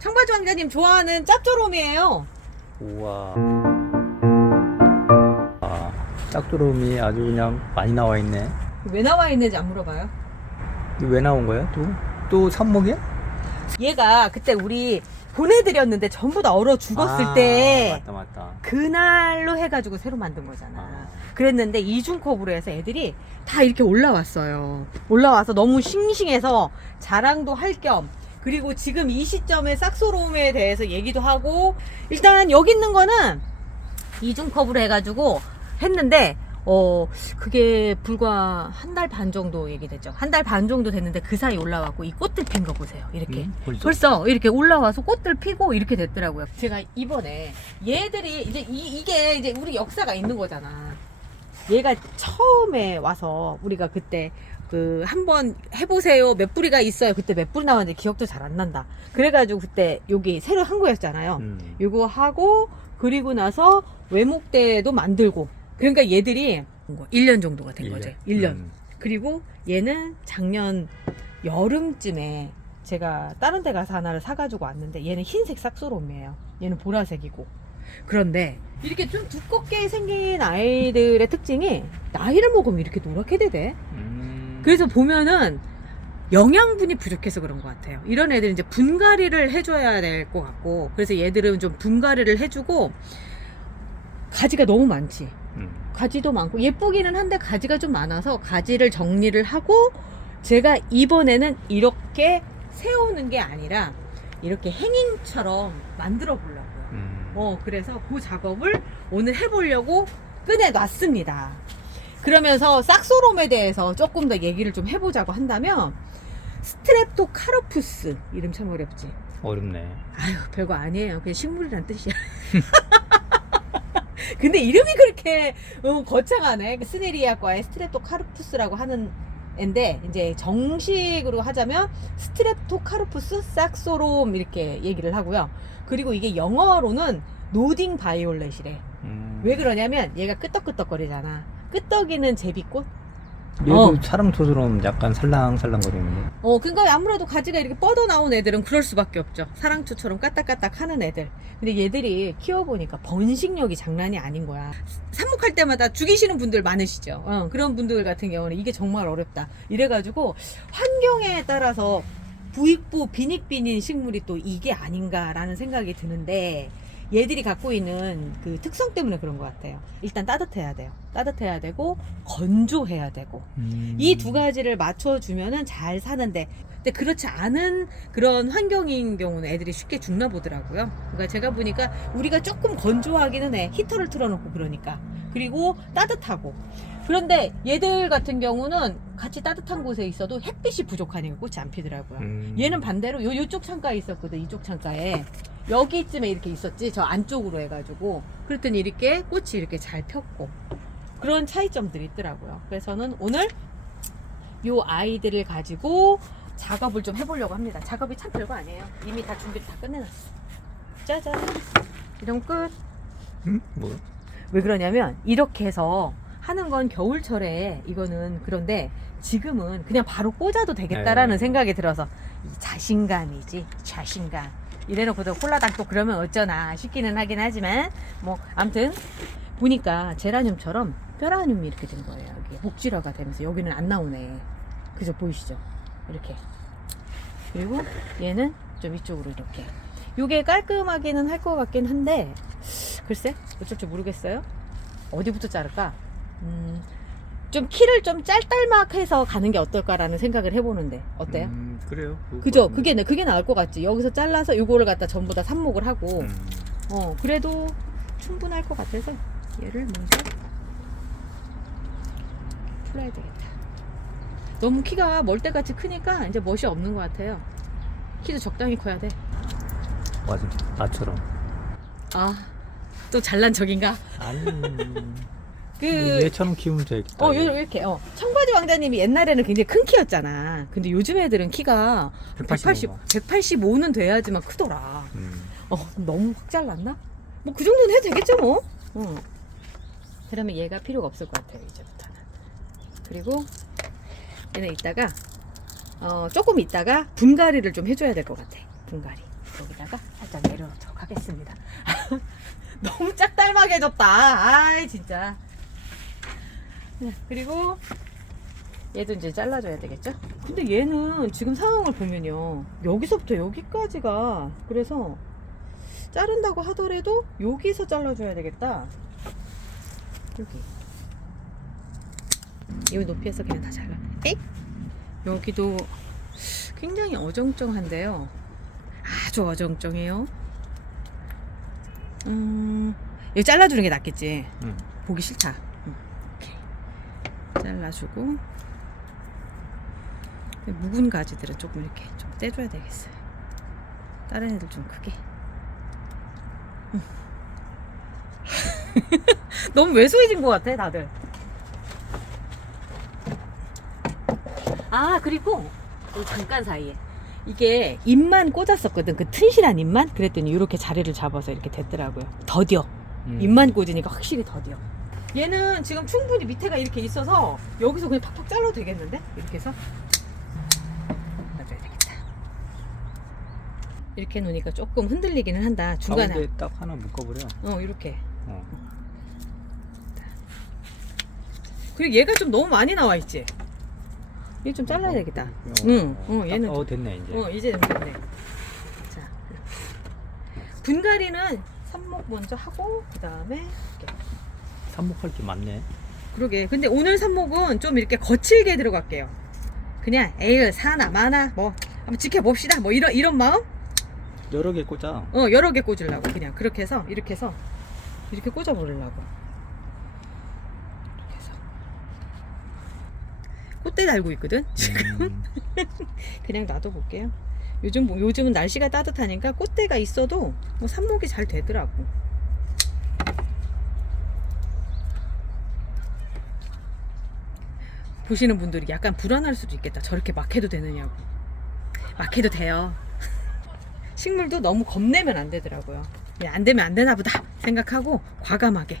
청바지 왕자님 좋아하는 짭조름이에요. 우와. 아, 짝두름이 아주 그냥 많이 나와 있네. 왜 나와 있는지 안 물어봐요. 이거 왜 나온 거야? 또? 또 삽목이야? 얘가 그때 우리 보내드렸는데 전부 다 얼어 죽었을 아, 때 맞다, 맞다. 그날로 해가지고 새로 만든 거잖아. 아. 그랬는데 이중컵으로 해서 애들이 다 이렇게 올라왔어요. 올라와서 너무 싱싱해서 자랑도 할 겸 그리고 지금 이 시점에 싹소로움에 대해서 얘기도 하고 일단 여기 있는 거는 이중컵으로 해가지고 했는데 어 그게 불과 한 달 반 정도 얘기됐죠. 한 달 반 정도 됐는데 그 사이 올라왔고 이 꽃들 핀 거 보세요. 이렇게 음, 벌써? 벌써 이렇게 올라와서 꽃들 피고 이렇게 됐더라고요. 제가 이번에 얘들이 이제 이, 이게 이제 우리 역사가 있는 거잖아. 얘가 처음에 와서 우리가 그때 그 한번 해보세요 몇 뿌리가 있어요 그때 몇 뿌리 나왔는데 기억도 잘 안 난다 그래가지고 그때 여기 새로 한 거였잖아요 음. 이거 하고 그리고 나서 외목대도 만들고 그러니까 얘들이 1년 정도가 된 거죠 1년 음. 그리고 얘는 작년 여름쯤에 제가 다른 데 가서 하나를 사가지고 왔는데 얘는 흰색 싹소롬이에요. 얘는 보라색이고. 그런데 이렇게 좀 두껍게 생긴 아이들의 특징이 나이를 먹으면 이렇게 노랗게 되대. 음. 그래서 보면은 영양분이 부족해서 그런 것 같아요. 이런 애들은 이제 분갈이를 해줘야 될 것 같고, 그래서 얘들은 좀 분갈이를 해주고, 가지가 너무 많지. 음. 가지도 많고 예쁘기는 한데 가지가 좀 많아서 가지를 정리를 하고 제가 이번에는 이렇게 세우는 게 아니라 이렇게 행잉처럼 만들어 보려고요. 음. 어, 그래서 그 작업을 오늘 해보려고 꺼내놨습니다. 그러면서 싹소롬에 대해서 조금 더 얘기를 좀 해보자고 한다면 스트랩토카르푸스 이름 참 어렵지. 어렵네. 아유 별거 아니에요. 그냥 식물이란 뜻이야. 근데 이름이 그렇게 어, 거창하네. 스네리아과의 스트랩토카르푸스라고 하는 앤데 이제 정식으로 하자면 스트랩토카르푸스 싹소롬 이렇게 얘기를 하고요. 그리고 이게 영어로는 노딩 바이올렛이래. 음. 왜 그러냐면 얘가 끄떡끄떡거리잖아. 끄떡이는 제비꽃? 얘도 어. 사랑초처럼 약간 살랑살랑 거리는데. 어, 그러니까 아무래도 가지가 이렇게 뻗어 나온 애들은 그럴 수밖에 없죠. 사랑초처럼 까딱까딱 하는 애들. 근데 얘들이 키워보니까 번식력이 장난이 아닌 거야. 삽목할 때마다 죽이시는 분들 많으시죠. 어, 그런 분들 같은 경우는 이게 정말 어렵다. 이래가지고 환경에 따라서 부익부 비닉비닌 식물이 또 이게 아닌가라는 생각이 드는데 얘들이 갖고 있는 그 특성 때문에 그런 것 같아요. 일단 따뜻해야 돼요. 따뜻해야 되고 건조해야 되고 음. 이두 가지를 맞춰주면은 잘 사는데 근데 그렇지 않은 그런 환경인 경우는 애들이 쉽게 죽나 보더라고요. 그러니까 제가 보니까 우리가 조금 건조하기는 해. 히터를 틀어놓고 그러니까. 그리고 따뜻하고. 그런데 얘들 같은 경우는 같이 따뜻한 곳에 있어도 햇빛이 부족하니까 꽃이 안 피더라고요. 음. 얘는 반대로 요, 요쪽 창가에 있었거든, 이쪽 창가에. 여기쯤에 이렇게 있었지, 저 안쪽으로 해가지고. 그랬더니 이렇게 꽃이 이렇게 잘 폈고. 그런 차이점들이 있더라고요. 그래서 저는 오늘 요 아이들을 가지고 작업을 좀 해보려고 합니다. 작업이 참 별거 아니에요. 이미 다 준비를 다 끝내놨어. 짜잔. 이러면 끝. 음? 뭐? 왜 그러냐면 이렇게 해서 하는 건 겨울철에 이거는 그런데 지금은 그냥 바로 꽂아도 되겠다라는 네. 생각이 들어서 이 자신감이지 자신감 이래놓고도 콜라당 또 그러면 어쩌나 싶기는 하긴 하지만 뭐 아무튼 보니까 제라늄처럼 뼈라늄이 이렇게 된 거예요 여기 목질화가 되면서 여기는 안 나오네 그죠 보이시죠 이렇게 그리고 얘는 좀 이쪽으로 이렇게 요게 깔끔하기는 할 것 같긴 한데 글쎄 어쩔 줄 모르겠어요 어디부터 자를까 음, 좀 키를 좀 짤딸막해서 가는 게 어떨까라는 생각을 해보는데 어때요? 음, 그래요. 그죠? 그게 그게 나을 것 같지. 여기서 잘라서 요거를 갖다 전부 다 삽목을 하고 음. 어 그래도 충분할 것 같아서 얘를 먼저 풀어야 되겠다. 너무 키가 멀때같이 크니까 이제 멋이 없는 것 같아요. 키도 적당히 커야 돼. 맞아. 나처럼. 아, 또 잘난 척인가? 아니. 그, 얘처럼 키우면 되겠다. 어, 요- 이렇게, 어. 청바지 왕자님이 옛날에는 굉장히 큰 키였잖아. 근데 요즘 애들은 키가 180, 185. 185는 돼야지만 크더라. 음. 어, 너무 확 잘랐나? 뭐 그 정도는 해도 되겠죠, 뭐. 어. 그러면 얘가 필요가 없을 것 같아요, 이제부터는. 그리고 얘는 이따가, 어, 조금 있다가 분갈이를 좀 해줘야 될 것 같아. 분갈이. 여기다가 살짝 내려놓도록 하겠습니다. 너무 짝달막해졌다. 아이 진짜. 네, 그리고 얘도 이제 잘라줘야 되겠죠? 근데 얘는 지금 상황을 보면요. 여기서부터 여기까지가 그래서 자른다고 하더라도 여기서 잘라줘야 되겠다. 여기. 이 높이에서 그냥 다 잘라. 에이? 여기도 굉장히 어정쩡한데요. 아주 어정쩡해요. 음, 이거 잘라주는 게 낫겠지. 응. 보기 싫다. 응. 이렇게 잘라주고 묵은 가지들은 조금 이렇게 좀 떼줘야 되겠어요. 다른 애들 좀 크게. 응. 너무 왜소해진 것 같아 다들. 아 그리고 이 잠깐 사이에 이게 입만 꽂았었거든. 그 튼실한 입만? 그랬더니 이렇게 자리를 잡아서 이렇게 됐더라고요. 더뎌. 음. 입만 꽂으니까 확실히 더뎌. 얘는 지금 충분히 밑에가 이렇게 있어서 여기서 그냥 팍팍 잘라도 되겠는데? 이렇게 해서? 놔줘야 되겠다. 이렇게 놓으니까 조금 흔들리기는 한다. 중간에. 가운데 딱 하나 묶어버려. 어 이렇게. 어. 그리고 얘가 좀 너무 많이 나와 있지 얘 좀 잘라야 되겠다. 어, 응, 어, 얘는 어 됐네 이제. 어 이제 좀 됐네 자 분갈이는 삽목 먼저 하고 그 다음에 삽목할 게 많네. 그러게. 근데 오늘 삽목은 좀 이렇게 거칠게 들어갈게요. 그냥 에이 사나 마나 뭐. 한번 지켜봅시다. 뭐 이런 이런 마음? 여러 개 꽂아. 어 여러 개 꽂으려고. 그냥 그렇게 해서 이렇게 해서 이렇게 꽂아 버리려고 이렇게 해서 꽃대 달고 있거든 음. 그냥 놔둬볼게요. 요즘 뭐 요즘은 날씨가 따뜻하니까 꽃대가 있어도 뭐 삽목이 잘 되더라고. 보시는 분들이 약간 불안할 수도 있겠다. 저렇게 막 해도 되느냐고. 막 해도 돼요. 식물도 너무 겁내면 안 되더라고요. 그냥 안 되면 안 되나 보다 생각하고 과감하게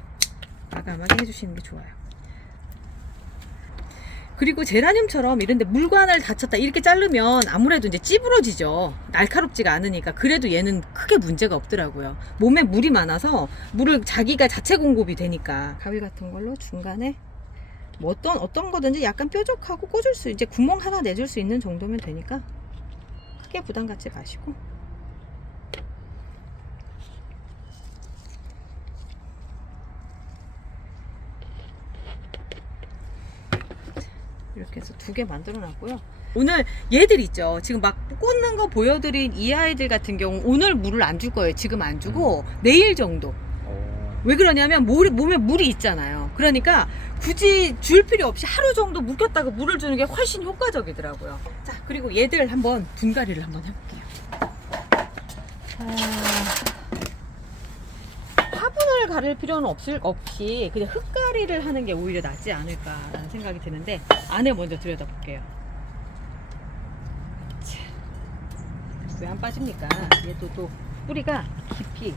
과감하게 해주시는 게 좋아요. 그리고 제라늄처럼 이런데 물관을 다쳤다 이렇게 자르면 아무래도 이제 찌부러지죠. 날카롭지가 않으니까 그래도 얘는 크게 문제가 없더라고요. 몸에 물이 많아서 물을 자기가 자체 공급이 되니까 가위 같은 걸로 중간에 뭐 어떤 어떤 거든지 약간 뾰족하고 꽂을 수 이제 구멍 하나 내줄 수 있는 정도면 되니까 크게 부담 갖지 마시고 이렇게 해서 두 개 만들어 놨고요. 오늘 얘들 있죠. 지금 막 꽂는 거 보여드린 이 아이들 같은 경우 오늘 물을 안 줄 거예요. 지금 안 주고 내일 정도. 어. 왜 그러냐면 물이, 몸에 물이 있잖아요. 그러니까 굳이 줄 필요 없이 하루 정도 묵혔다가 물을 주는 게 훨씬 효과적이더라고요. 자, 그리고 얘들 한번 분갈이를 한번 해볼게요. 자, 화분을 가릴 필요는 없을, 없이 그냥 흙가리를 하는 게 오히려 낫지 않을까라는 생각이 드는데 안에 먼저 들여다볼게요. 왜 안 빠집니까? 얘도 또 뿌리가 깊이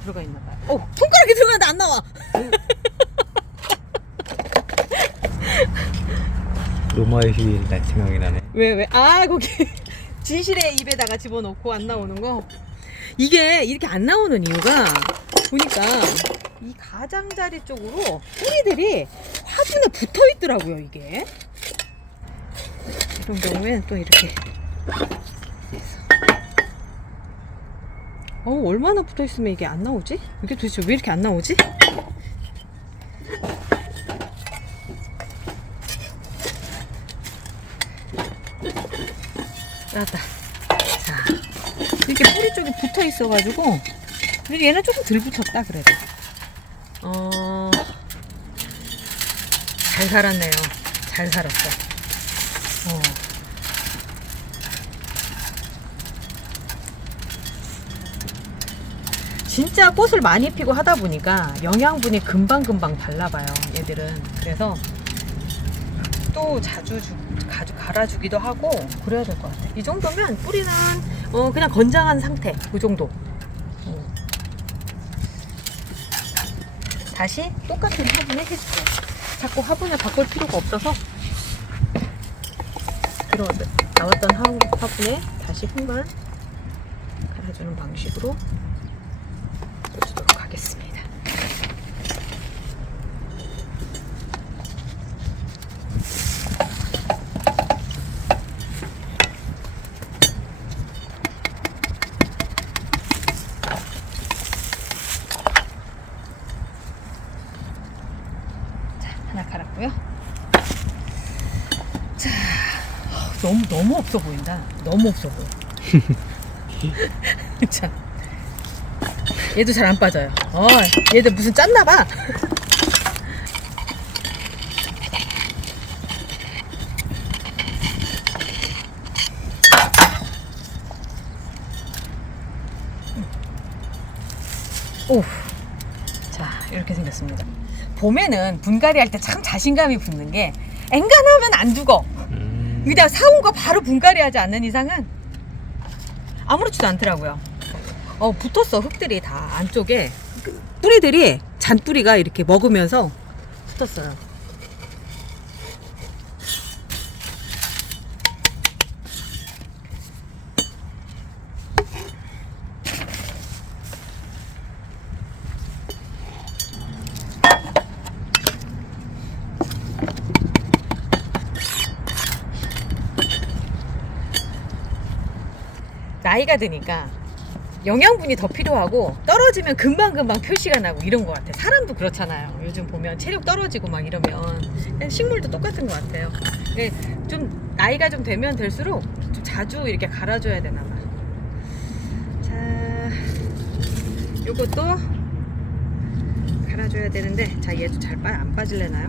들어가 있나 봐요. 어, 손가락이 들어가는데 안 나와. 로마의 휴일 날 생각이 나네. 왜 왜? 아 거기 진실의 입에다가 집어넣고 안 나오는 거. 이게 이렇게 안 나오는 이유가 보니까 이 가장자리 쪽으로 뿌리들이 화분에 붙어 있더라고요 이게. 이런 경우에는 또 이렇게. 어 얼마나 붙어 있으면 이게 안 나오지? 이게 도대체 왜 이렇게 안 나오지? 나왔다. 자, 이렇게 뿌리 쪽에 붙어 있어가지고, 근데 얘는 조금 덜 붙었다, 그래도. 어, 잘 살았네요. 잘 살았어. 어. 진짜 꽃을 많이 피고 하다 보니까 영양분이 금방금방 달라봐요, 얘들은. 그래서 또 자주 주, 가주, 갈아주기도 하고 그래야 될 것 같아. 이 정도면 뿌리는 어, 그냥 건장한 상태. 그 정도. 어. 다시 똑같은 화분에 해줄게요. 자꾸 화분을 바꿀 필요가 없어서 들어 나왔던 화- 화분에 다시 hun간 덮어주는 방식으로 꽂도록 하겠습니다. 자, 하나 갈았고요. 자, 어, 너무 너무 없어 보인다. 너무 없어 보여. 자, 얘도 잘 안 빠져요. 어, 얘들 무슨 짰나 봐. 오, 자 이렇게 생겼습니다. 봄에는 분갈이 할 때 참 자신감이 붙는 게 엔간하면 안 죽어. 음. 그냥 사온 거 바로 분갈이 하지 않는 이상은 아무렇지도 않더라고요. 어, 붙었어. 흙들이 다 안쪽에. 그 뿌리들이, 잔뿌리가 이렇게 먹으면서 붙었어요. 나이가 드니까 영양분이 더 필요하고 떨어지면 금방금방 표시가 나고 이런 것 같아. 사람도 그렇잖아요. 요즘 보면 체력 떨어지고 막 이러면 식물도 똑같은 것 같아요. 근데 좀 나이가 좀 되면 될수록 좀 자주 이렇게 갈아줘야 되나 봐. 자, 요것도 갈아줘야 되는데 자 얘도 잘 빠, 안 빠질래나요?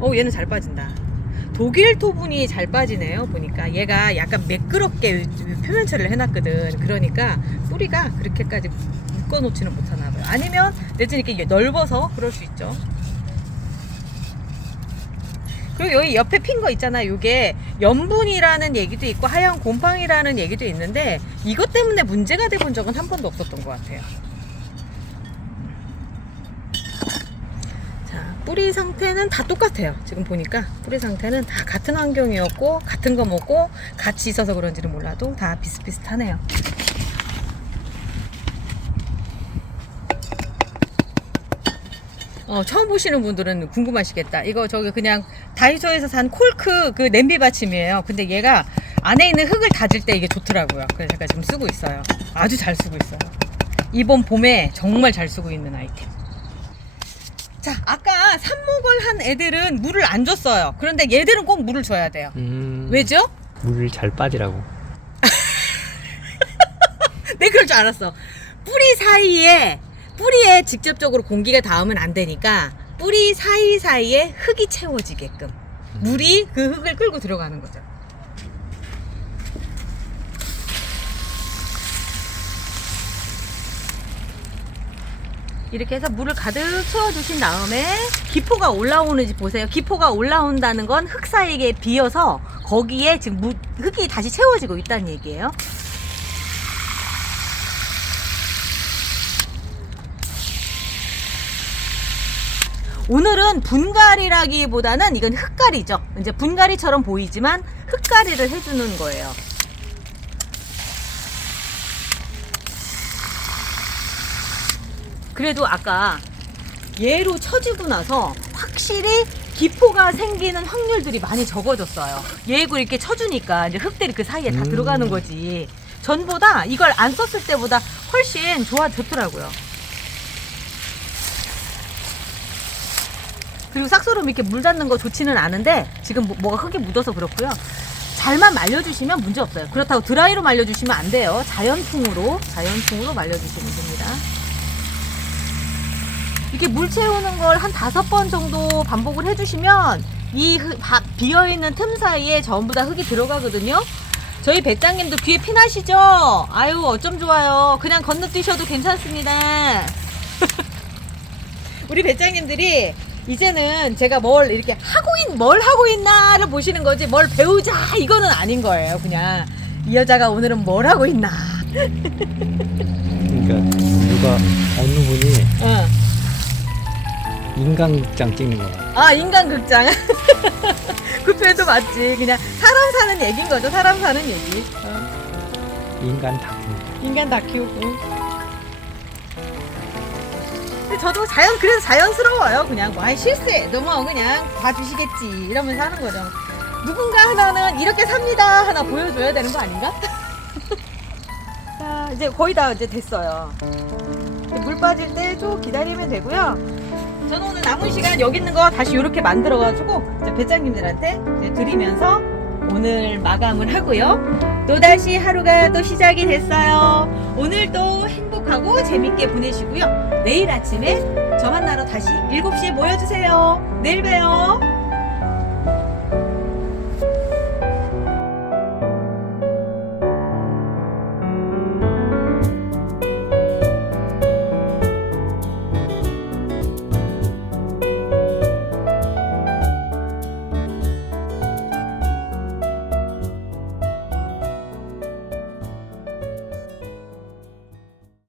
어 얘는 잘 빠진다. 독일 토분이 잘 빠지네요. 보니까 얘가 약간 매끄럽게 표면 처리를 해놨거든. 그러니까 뿌리가 그렇게까지 묶어놓지는 못하나 봐요. 아니면 내진 이렇게 넓어서 그럴 수 있죠. 그리고 여기 옆에 핀 거 있잖아요. 이게 염분이라는 얘기도 있고 하얀 곰팡이라는 얘기도 있는데 이것 때문에 문제가 돼 본 적은 한 번도 없었던 것 같아요. 자, 뿌리 상태는 다 똑같아요. 지금 보니까 뿌리 상태는 다 같은 환경이었고 같은 거 먹고 같이 있어서 그런지는 몰라도 다 비슷비슷하네요. 어, 처음 보시는 분들은 궁금하시겠다. 이거 저기 그냥 다이소에서 산 콜크 그 냄비 받침이에요. 근데 얘가 안에 있는 흙을 다질 때 이게 좋더라고요. 그래서 제가 지금 쓰고 있어요. 아주 잘 쓰고 있어요. 이번 봄에 정말 잘 쓰고 있는 아이템. 자, 아까 삽목을 한 애들은 물을 안 줬어요. 그런데 얘들은 꼭 물을 줘야 돼요. 음. 왜죠? 물잘 빠지라고. 네, 그럴 줄 알았어. 뿌리 사이에, 뿌리에 직접적으로 공기가 닿으면 안 되니까 뿌리 사이사이에 흙이 채워지게끔 물이 그 흙을 끌고 들어가는 거죠. 이렇게 해서 물을 가득 채워주신 다음에 기포가 올라오는지 보세요. 기포가 올라온다는 건흙 사이에 비어서 거기에 지금 무, 흙이 다시 채워지고 있다는 얘기예요. 오늘은 분갈이라기보다는 이건 흙갈이죠. 이제 분갈이처럼 보이지만 흙갈이를 해주는 거예요. 그래도 아까 얘로 쳐지고 나서 확실히 기포가 생기는 확률들이 많이 적어졌어요. 얘고 이렇게 쳐주니까 이제 흙들이 그 사이에 다 음. 들어가는 거지. 전보다 이걸 안 썼을 때보다 훨씬 좋아졌더라고요. 그리고 싹소름 이렇게 물 닿는 거 좋지는 않은데 지금 뭐, 뭐가 흙이 묻어서 그렇고요. 잘만 말려주시면 문제 없어요. 그렇다고 드라이로 말려주시면 안 돼요. 자연풍으로 자연풍으로 말려주시면 됩니다. 이렇게 물 채우는 걸 한 다섯 번 정도 반복을 해주시면 이 흙- 바- 비어있는 틈 사이에 전부 다 흙이 들어가거든요. 저희 배짱님도 귀에 피나시죠? 아유 어쩜 좋아요. 그냥 건너뛰셔도 괜찮습니다. 우리 배짱님들이 이제는 제가 뭘 이렇게 하고 있, 뭘 하고 있나를 보시는 거지 뭘 배우자 이거는 아닌 거예요. 그냥 이 여자가 오늘은 뭘 하고 있나. 그러니까 누가 어느 분이 응. 인간극장 찍는 거 같아. 아 인간극장 그 표현도 맞지 그냥 사람 사는 얘기인 거죠 사람 사는 얘기 어. 인간 닭입니다. 인간 다 키우고. 근데 저도 자연 그래서 자연스러워요. 그냥 와 실수해도 뭐 그냥 봐주시겠지 이러면서 하는 거죠. 누군가 하나는 이렇게 삽니다 하나 보여줘야 되는 거 아닌가? 자 이제 거의 다 이제 됐어요. 이제 물 빠질 때좀 기다리면 되고요. 저는 오늘 남은 시간 여기 있는 거 다시 이렇게 만들어가지고 배짱님들한테 드리면서 오늘 마감을 하고요. 또다시 하루가 또 시작이 됐어요. 오늘도 행복하고 재밌게 보내시고요. 내일 아침에 저 만나러 다시 7시에 모여주세요. 내일 봬요.